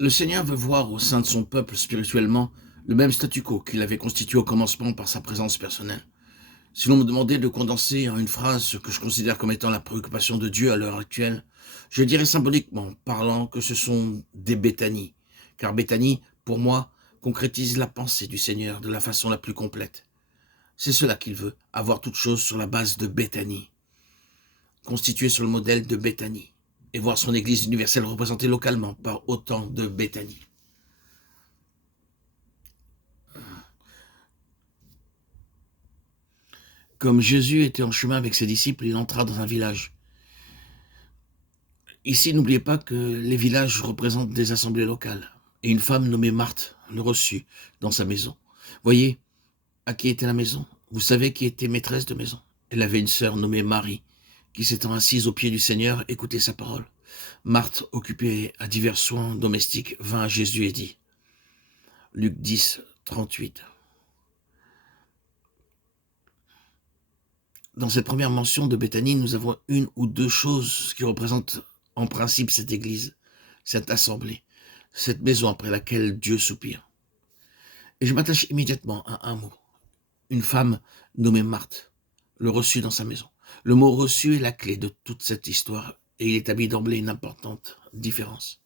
Le Seigneur veut voir au sein de son peuple spirituellement le même statu quo qu'il avait constitué au commencement par sa présence personnelle. Si l'on me demandait de condenser en une phrase ce que je considère comme étant la préoccupation de Dieu à l'heure actuelle, je dirais symboliquement parlant que ce sont des Béthanies. Car Béthanie, pour moi, concrétise la pensée du Seigneur de la façon la plus complète. C'est cela qu'il veut, avoir toute chose sur la base de Béthanie, constituée sur le modèle de Béthanie, et voir son Église universelle représentée localement par autant de Béthanie. Comme Jésus était en chemin avec ses disciples, il entra dans un village. Ici, n'oubliez pas que les villages représentent des assemblées locales. Et une femme nommée Marthe le reçut dans sa maison. Voyez à qui était la maison. Vous savez qui était maîtresse de maison. Elle avait une sœur nommée Marie, qui s'étant assise aux pieds du Seigneur, écoutait sa parole. Marthe, occupée à divers soins domestiques, vint à Jésus et dit, Luc 10, 38. Dans cette première mention de Béthanie, nous avons une ou deux choses qui représentent en principe cette église, cette assemblée, cette maison après laquelle Dieu soupire. Et je m'attache immédiatement à un mot. Une femme nommée Marthe le reçut dans sa maison. Le mot reçu est la clé de toute cette histoire et il établit d'emblée une importante différence.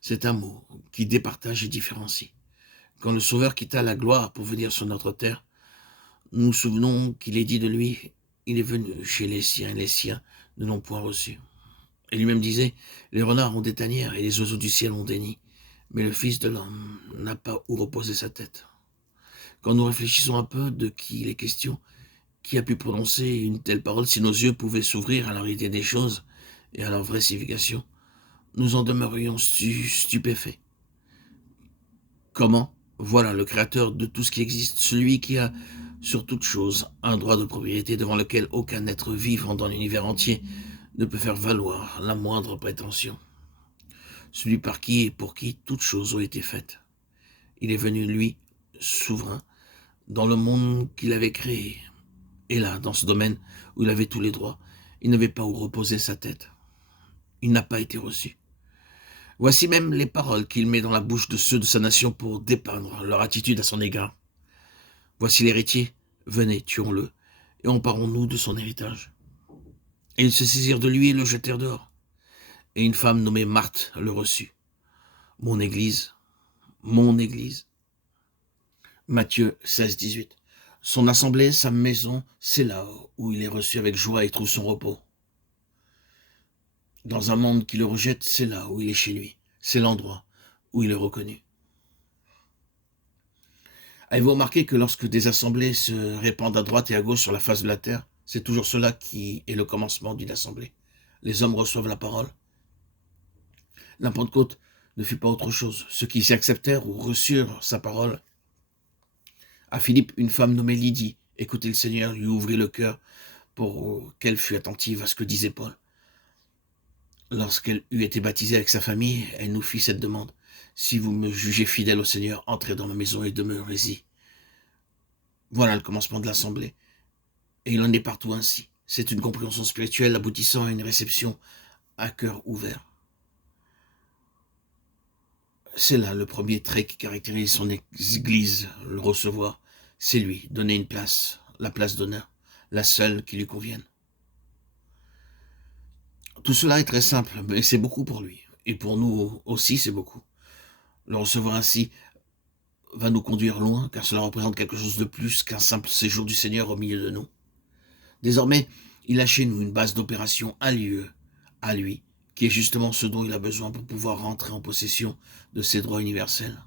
C'est un mot qui départage et différencie. Quand le Sauveur quitta la gloire pour venir sur notre terre, nous nous souvenons qu'il est dit de lui, il est venu chez les siens et les siens ne l'ont point reçu. Et lui-même disait, les renards ont des tanières et les oiseaux du ciel ont des nids, mais le Fils de l'homme n'a pas où reposer sa tête. Quand nous réfléchissons un peu de qui il est question, qui a pu prononcer une telle parole si nos yeux pouvaient s'ouvrir à la réalité des choses et à leur vraie signification, nous en demeurions stupéfaits. Comment? Voilà le créateur de tout ce qui existe, celui qui a sur toute chose un droit de propriété devant lequel aucun être vivant dans l'univers entier ne peut faire valoir la moindre prétention. Celui par qui et pour qui toutes choses ont été faites. Il est venu, lui, souverain, dans le monde qu'il avait créé. Et là, dans ce domaine où il avait tous les droits, il n'avait pas où reposer sa tête. Il n'a pas été reçu. Voici même les paroles qu'il met dans la bouche de ceux de sa nation pour dépeindre leur attitude à son égard. Voici l'héritier, venez, tuons-le, et emparons-nous de son héritage. Et ils se saisirent de lui et le jetèrent dehors. Et une femme nommée Marthe le reçut. Mon Église, mon Église. Matthieu 16, 18. Son assemblée, sa maison, c'est là où il est reçu avec joie et trouve son repos. Dans un monde qui le rejette, c'est là où il est chez lui. C'est l'endroit où il est reconnu. Avez-vous remarqué que lorsque des assemblées se répandent à droite et à gauche sur la face de la terre, c'est toujours cela qui est le commencement d'une assemblée. Les hommes reçoivent la parole. La Pentecôte ne fut pas autre chose. Ceux qui s'y acceptèrent ou reçurent sa parole. À Philippe, une femme nommée Lydie, écoutez le Seigneur, lui ouvrit le cœur pour qu'elle fût attentive à ce que disait Paul. Lorsqu'elle eut été baptisée avec sa famille, elle nous fit cette demande. Si vous me jugez fidèle au Seigneur, entrez dans ma maison et demeurez-y. Voilà le commencement de l'assemblée. Et il en est partout ainsi. C'est une compréhension spirituelle aboutissant à une réception à cœur ouvert. C'est là le premier trait qui caractérise son église, le recevoir. C'est lui, donner une place, la place d'honneur, la seule qui lui convienne. Tout cela est très simple, mais c'est beaucoup pour lui. Et pour nous aussi, c'est beaucoup. Le recevoir ainsi va nous conduire loin, car cela représente quelque chose de plus qu'un simple séjour du Seigneur au milieu de nous. Désormais, il a chez nous une base d'opération, un lieu, à lui, qui est justement ce dont il a besoin pour pouvoir rentrer en possession de ses droits universels.